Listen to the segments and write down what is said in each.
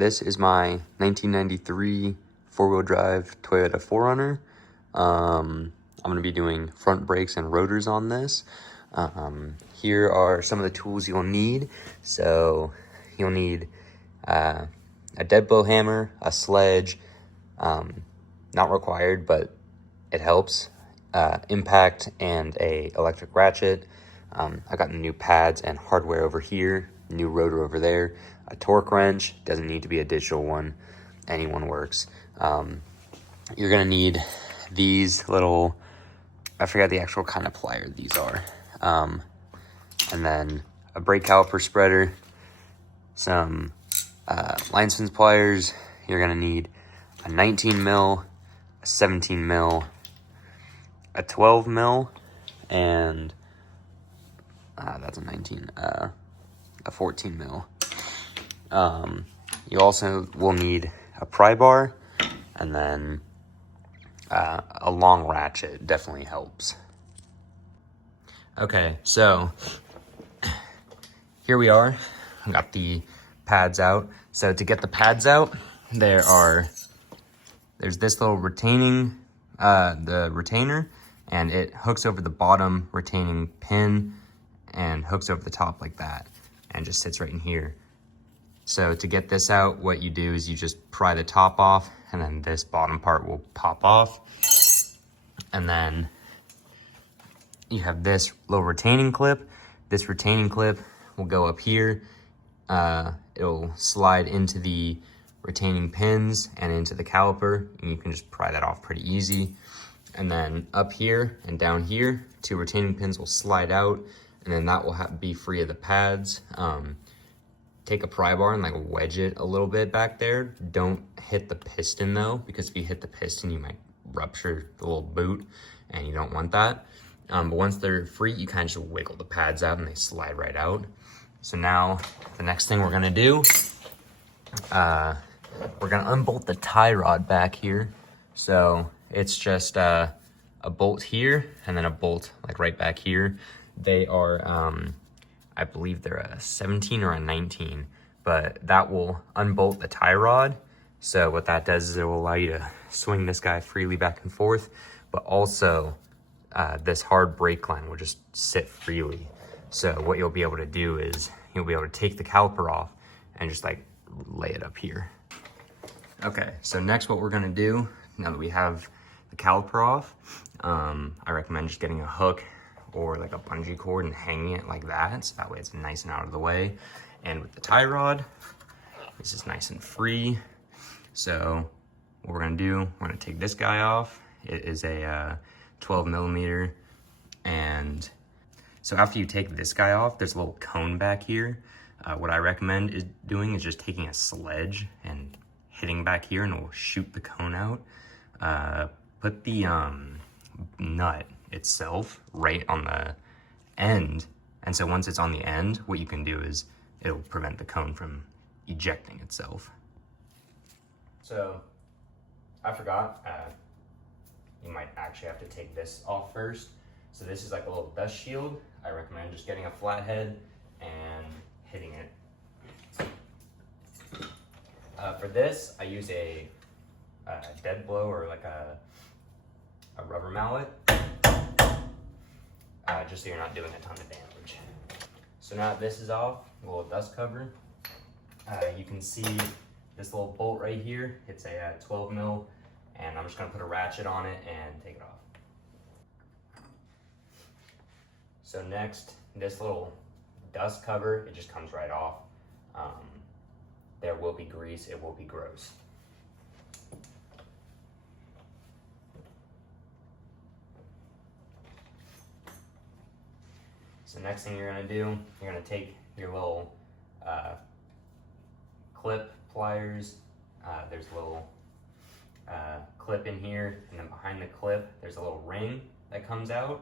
This is my 1993 four-wheel drive Toyota 4runner. I'm going to be doing front brakes and rotors on this. Here are some of the tools you'll need. So you'll need a dead blow hammer, a sledge, not required, but it helps, impact, and a electric ratchet. I got the new pads and hardware over here, new rotor over there, a torque wrench, doesn't need to be a digital one, any one works. You're gonna need these little, I forgot the actual kind of plier these are, and then a brake caliper spreader, some line spins pliers. You're gonna need a 19 mil, a 17 mil, a 12 mil, and that's a 19, a 14 mil. You also will need a pry bar, and then a long ratchet definitely helps. Okay, so here we are. I got the pads out. So to get the pads out, there's this little retaining, the retainer, and it hooks over the bottom retaining pin and hooks over the top like that and just sits right in here. So to get this out, what you do is you just pry the top off, and then this bottom part will pop off. And then you have this little retaining clip. This retaining clip will go up here. It'll slide into the retaining pins and into the caliper, and you can just pry that off pretty easy. And then up here and down here, 2 retaining pins will slide out, and then that will be free of the pads. Take a pry bar and like wedge it a little bit back there. Don't hit the piston though, because if you hit the piston, you might rupture the little boot, and you don't want that. But once they're free, you kind of just wiggle the pads out and they slide right out. So now the next thing we're gonna do, we're gonna unbolt the tie rod back here. So it's just a bolt here and then a bolt like right back here. They are, I believe they're a 17 or a 19, but that will unbolt the tie rod. So what that does is it will allow you to swing this guy freely back and forth, but also this hard brake line will just sit freely. So what you'll be able to do is you'll be able to take the caliper off and just like lay it up here. Okay, so next what we're gonna do, now that we have the caliper off, I recommend just getting a hook or like a bungee cord and hanging it like that, so that way it's nice and out of the way. And with the tie rod, this is nice and free. So what we're gonna do, we're gonna take this guy off. It is a 12 millimeter. And so after you take this guy off, there's a little cone back here. What I recommend is just taking a sledge and hitting back here, and it will shoot the cone out. Put the nut itself right on the end, and so once it's on the end, what you can do is it'll prevent the cone from ejecting itself. So I forgot, you might actually have to take this off first. So this is like a little dust shield. I recommend just getting a flathead and hitting it. For this, I use a dead blow or like a rubber mallet, just so you're not doing a ton of damage. So now that this is off, a little dust cover, you can see this little bolt right here. It's a 12 mil, and I'm just gonna put a ratchet on it and take it off. So next, this little dust cover, it just comes right off. There will be grease, it will be gross. So next thing you're gonna do, you're gonna take your little clip pliers. There's a little clip in here, and then behind the clip, there's a little ring that comes out.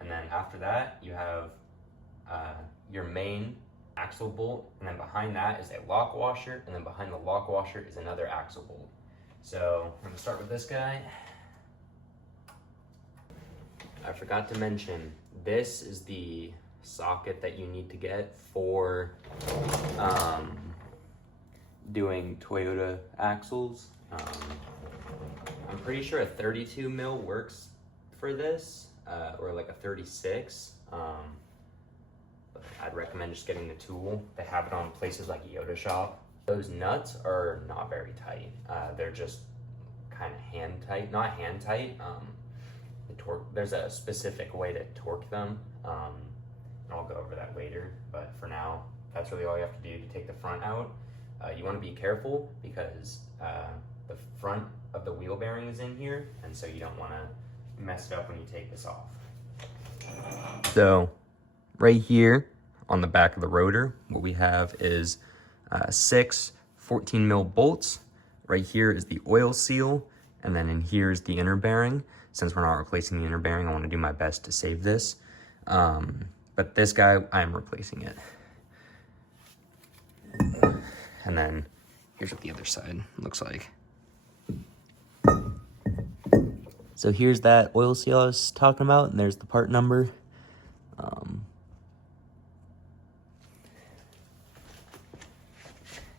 And then after that, you have your main axle bolt, and then behind that is a lock washer, and then behind the lock washer is another axle bolt. So I'm gonna start with this guy. I forgot to mention, this is the socket that you need to get for doing Toyota axles. I'm pretty sure a 32 mil works for this, or like a 36. But I'd recommend just getting the tool. They have it on places like yotashop. Those nuts are not very tight. They're just kind of hand tight, not hand tight. There's a specific way to torque them. And I'll go over that later, but for now, that's really all you have to do to take the front out. You want to be careful because the front of the wheel bearing is in here, and so you don't want to mess it up when you take this off. So right here on the back of the rotor, what we have is 6 14 mil bolts. Right here is the oil seal, and then in here is the inner bearing. Since we're not replacing the inner bearing, I want to do my best to save this. But this guy, I'm replacing it. And then here's what the other side looks like. So here's that oil seal I was talking about, and there's the part number.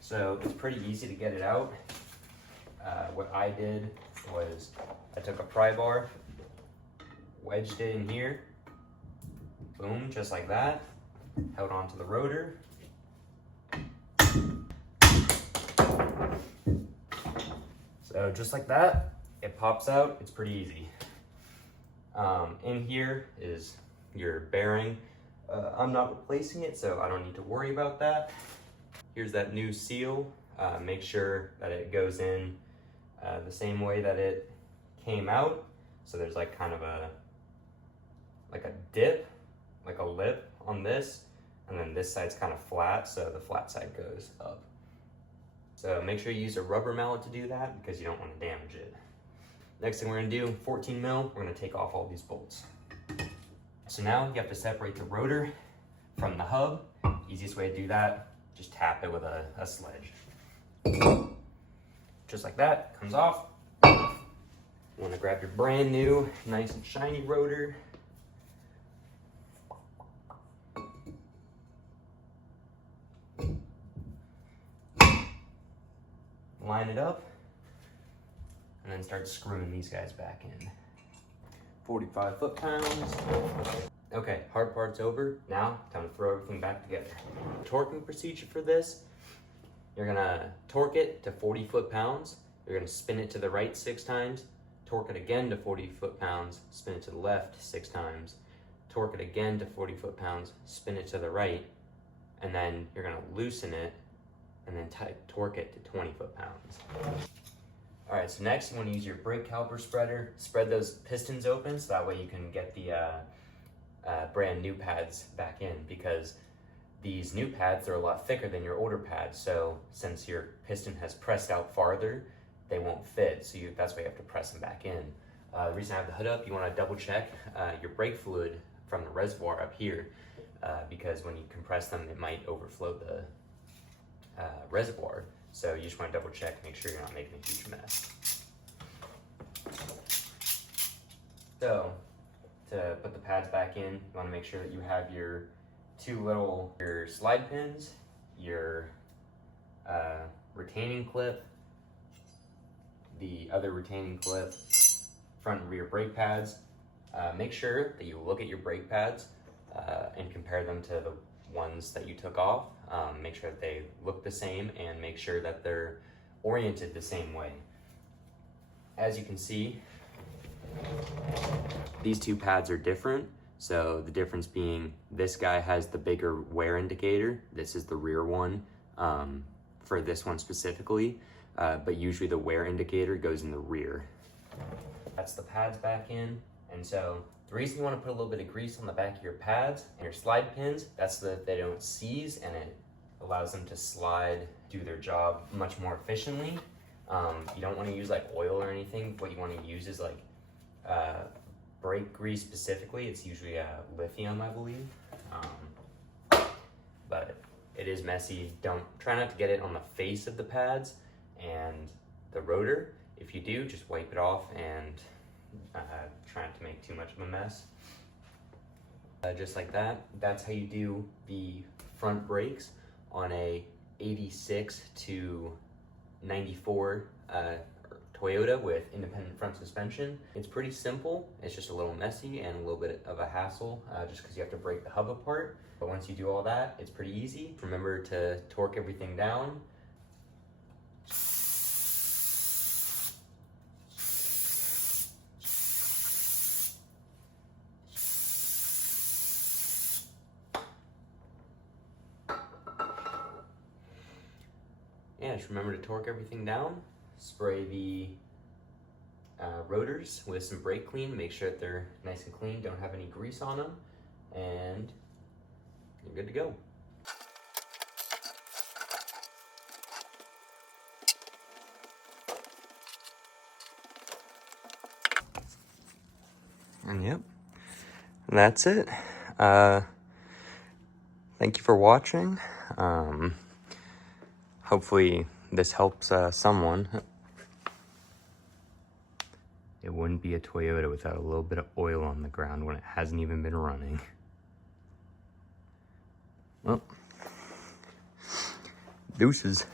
So it's pretty easy to get it out. What I did was I took a pry bar, wedged it in here, boom, just like that, held onto the rotor. So just like that, it pops out. It's pretty easy. In here is your bearing. I'm not replacing it, so I don't need to worry about that. Here's that new seal. Make sure that it goes in the same way that it came out. So there's like kind of a dip, like a lip on this, and then this side's kind of flat, so the flat side goes up. So make sure you use a rubber mallet to do that because you don't want to damage it. Next thing we're going to do, 14 mil, we're going to take off all these bolts. So now you have to separate the rotor from the hub. Easiest way to do that, just tap it with a sledge. Just like that, comes off. You want to grab your brand new, nice and shiny rotor. Line it up, and then start screwing these guys back in. 45 foot-pounds. Okay, hard part's over. Now, time to throw everything back together. Torquing procedure for this, you're gonna torque it to 40 foot-pounds. You're gonna spin it to the right 6 times, torque it again to 40 foot-pounds, spin it to the left 6 times, torque it again to 40 foot-pounds, spin it to the right, and then you're gonna loosen it and then torque it to 20 foot-pounds. All right, so next you want to use your brake caliper spreader. Spread those pistons open so that way you can get the brand new pads back in, because these new pads are a lot thicker than your older pads. So since your piston has pressed out farther, they won't fit. So that's why you have to press them back in. The reason I have the hood up, you want to double check your brake fluid from the reservoir up here, because when you compress them, it might overflow the reservoir. So you just want to double check, make sure you're not making a huge mess. So to put the pads back in, you want to make sure that you have your your slide pins, your retaining clip, the other retaining clip, front and rear brake pads. Make sure that you look at your brake pads and compare them to the ones that you took off. Make sure that they look the same and make sure that they're oriented the same way. As you can see, these two pads are different. So the difference being this guy has the bigger wear indicator. This is the rear one for this one specifically, but usually the wear indicator goes in the rear. That's the pads back in. And so the reason you want to put a little bit of grease on the back of your pads and your slide pins, that's so that they don't seize, and it allows them to slide, do their job much more efficiently. You don't want to use like oil or anything. What you want to use is like brake grease specifically. It's usually lithium, I believe. But it is messy. Try not to get it on the face of the pads and the rotor. If you do, just wipe it off and try not to make too much of a mess. Just like that. That's how you do the front brakes on a 86 to 94 Toyota with independent front suspension. It's pretty simple. It's just a little messy and a little bit of a hassle just because you have to break the hub apart. But once you do all that, it's pretty easy. Remember to torque everything down. Yeah, just remember to torque everything down. Spray the rotors with some brake clean. Make sure that they're nice and clean, don't have any grease on them, and you're good to go. And yep, that's it. Thank you for watching. Hopefully this helps someone. It wouldn't be a Toyota without a little bit of oil on the ground when it hasn't even been running. Well, deuces.